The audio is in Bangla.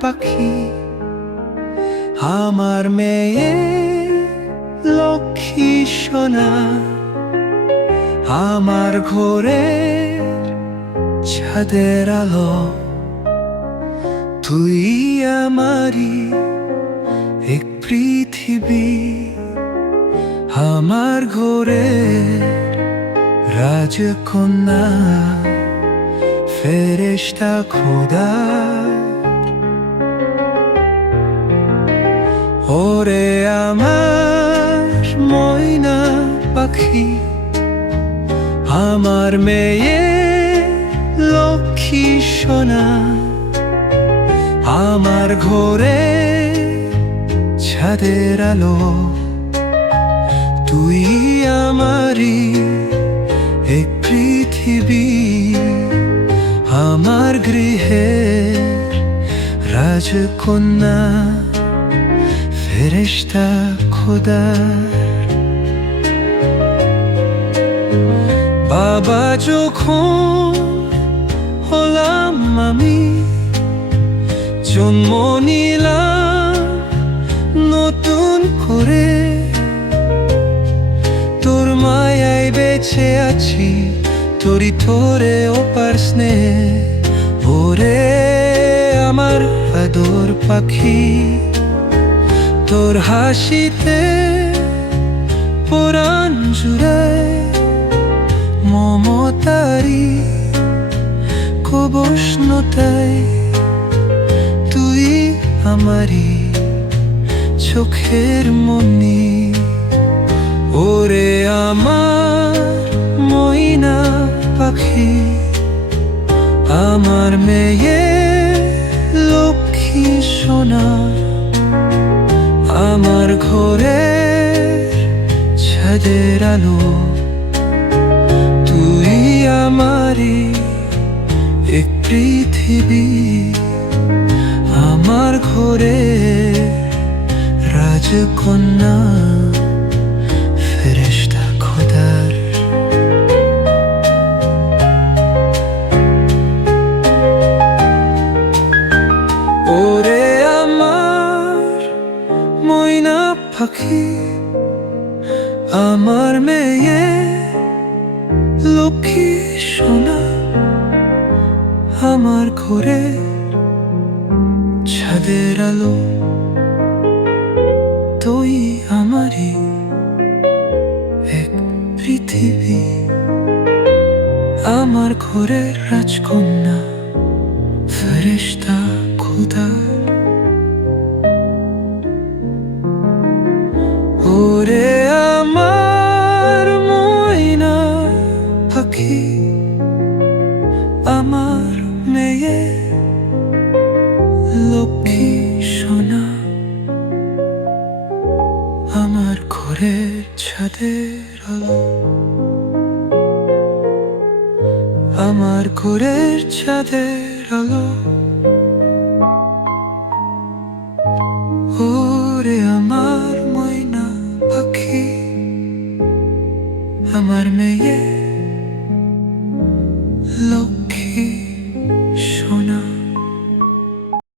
পাখি, আমার মেয়ে লক্ষ্মী সোনা, আমার ঘরের ছাদের আলো, তুই আমারই এক পৃথিবী, আমার ঘরের রাজকন্যা, ফেরেশতা খোদা। ওরে আমার ময়না পাখি, আমার মেয়ে লক্ষ্মী সোনা, আমার ঘরে ছাদের আলো, তুই আমারই এক পৃথিবী, আমার গৃহের রাজকন্যা, ফেরেশতা খোদা। বাবা যখন হলাম আমি, জন্ম নিলাম নতুন করে, তোর মায়ায় বেঁচে আছি, তোরি তোরে ওপার স্নেহে। ওরে আমার আদর পাখি, তোর হাসিতে পরাণ জুড়ায়, মমতারি কবুষ্ণতায়, তুই আমারি চোখের মনি। ওরে আমার ময়না পাখি, আমার মেয়ে লক্ষ্মী সোনা, আমার ঘরের ছাদের আলো, তুই আমারই এক পৃথিবী, আমার ঘরের রাজকন্যা, ফেরেশতা খোদার। ওরে আমার ময়না পাখি, আমার মেয়ে লক্ষ্মী সোনা, আমার ঘরে ছাদের আলো, তুই আমারই এক পৃথিবী, আমার ঘরের রাজকন্যা, ফেরেশতা খোদার। ওরে আমার ময়না পাখি, আমার মেয়ে লক্ষ্মী সোনা, আমার ঘরের ছাদের আলো, আমার ঘরের ছাদের আলো। ও